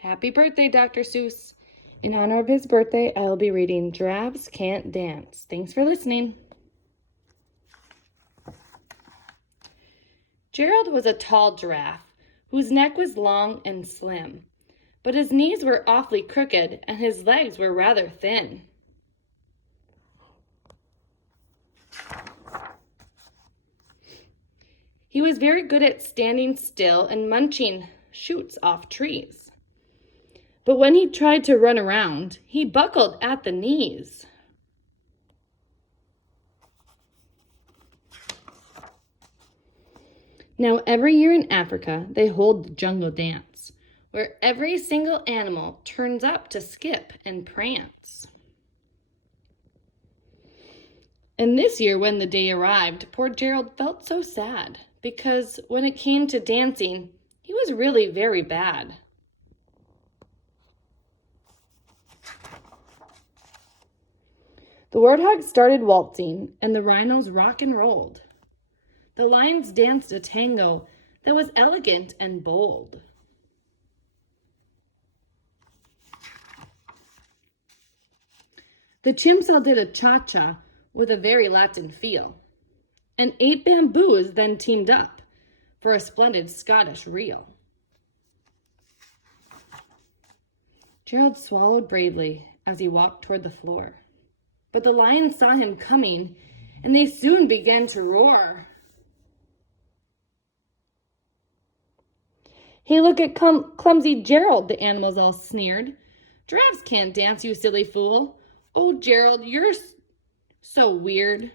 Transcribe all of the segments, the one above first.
Happy birthday, Dr. Seuss. In honor of his birthday, I will be reading Giraffes Can't Dance. Thanks for listening. Gerald was a tall giraffe whose neck was long and slim, but his knees were awfully crooked and his legs were rather thin. He was very good at standing still and munching shoots off trees. But when he tried to run around, he buckled at the knees. Now, every year in Africa, they hold the jungle dance, where every single animal turns up to skip and prance. And this year, when the day arrived, poor Gerald felt so sad, because when it came to dancing, he was really very bad. The warthogs started waltzing, and the rhinos rock and rolled. The lions danced a tango that was elegant and bold. The chimps all did a cha-cha with a very Latin feel, and 8 bamboos then teamed up for a splendid Scottish reel. Gerald swallowed bravely as he walked toward the floor. But the lions saw him coming, and they soon began to roar. "Hey, look at clumsy Gerald," the animals all sneered. "Giraffes can't dance, you silly fool. Oh, Gerald, you're so weird."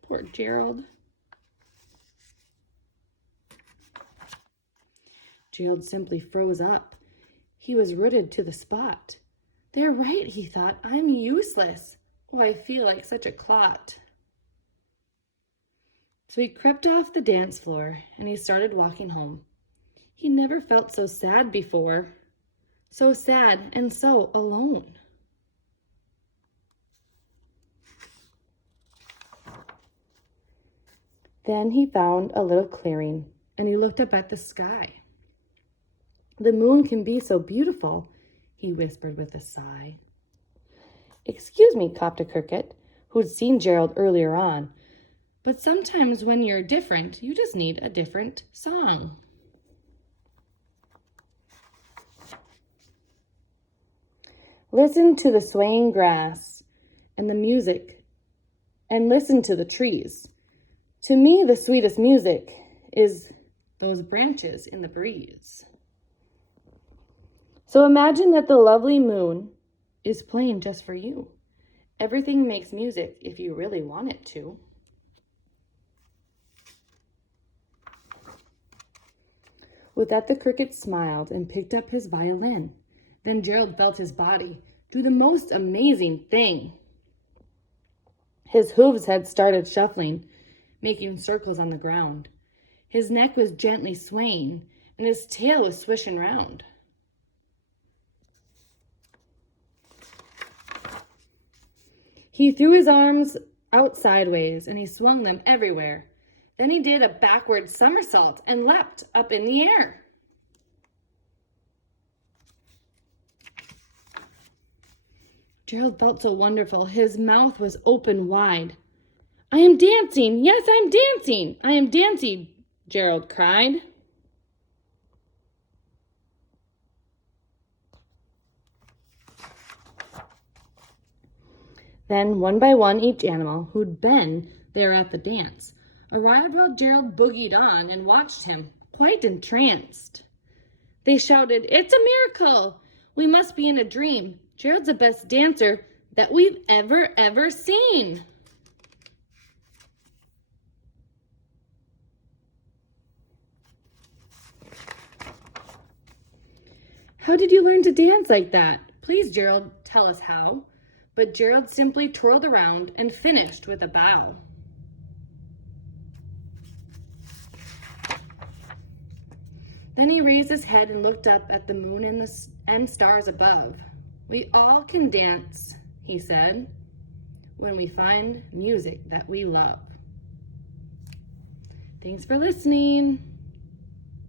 Poor Gerald. Gerald simply froze up. He was rooted to the spot. "They're right," he thought. "I'm useless. Oh, I feel like such a clot." So he crept off the dance floor and he started walking home. He never felt so sad before. So sad and so alone. Then he found a little clearing and he looked up at the sky. "The moon can be so beautiful," he whispered with a sigh. "Excuse me," copped a cricket, who'd seen Gerald earlier on, "but sometimes when you're different, you just need a different song." Listen to the swaying grass and the music, and listen to the trees. To me, the sweetest music is those branches in the breeze. So imagine that the lovely moon is playing just for you. Everything makes music if you really want it to. With that, the cricket smiled and picked up his violin. Then Gerald felt his body do the most amazing thing. His hooves had started shuffling, making circles on the ground. His neck was gently swaying, and his tail was swishing round. He threw his arms out sideways, and he swung them everywhere. Then he did a backward somersault and leapt up in the air. Gerald felt so wonderful. His mouth was open wide. "I am dancing! Yes, I'm dancing! I am dancing!" Gerald cried. Then, one by one, each animal who'd been there at the dance arrived while Gerald boogied on and watched him, quite entranced. They shouted, "It's a miracle! We must be in a dream. Gerald's the best dancer that we've ever seen." "How did you learn to dance like that? Please, Gerald, tell us how." But Gerald simply twirled around and finished with a bow. Then he raised his head and looked up at the moon and stars above. "We all can dance," he said, "when we find music that we love." Thanks for listening.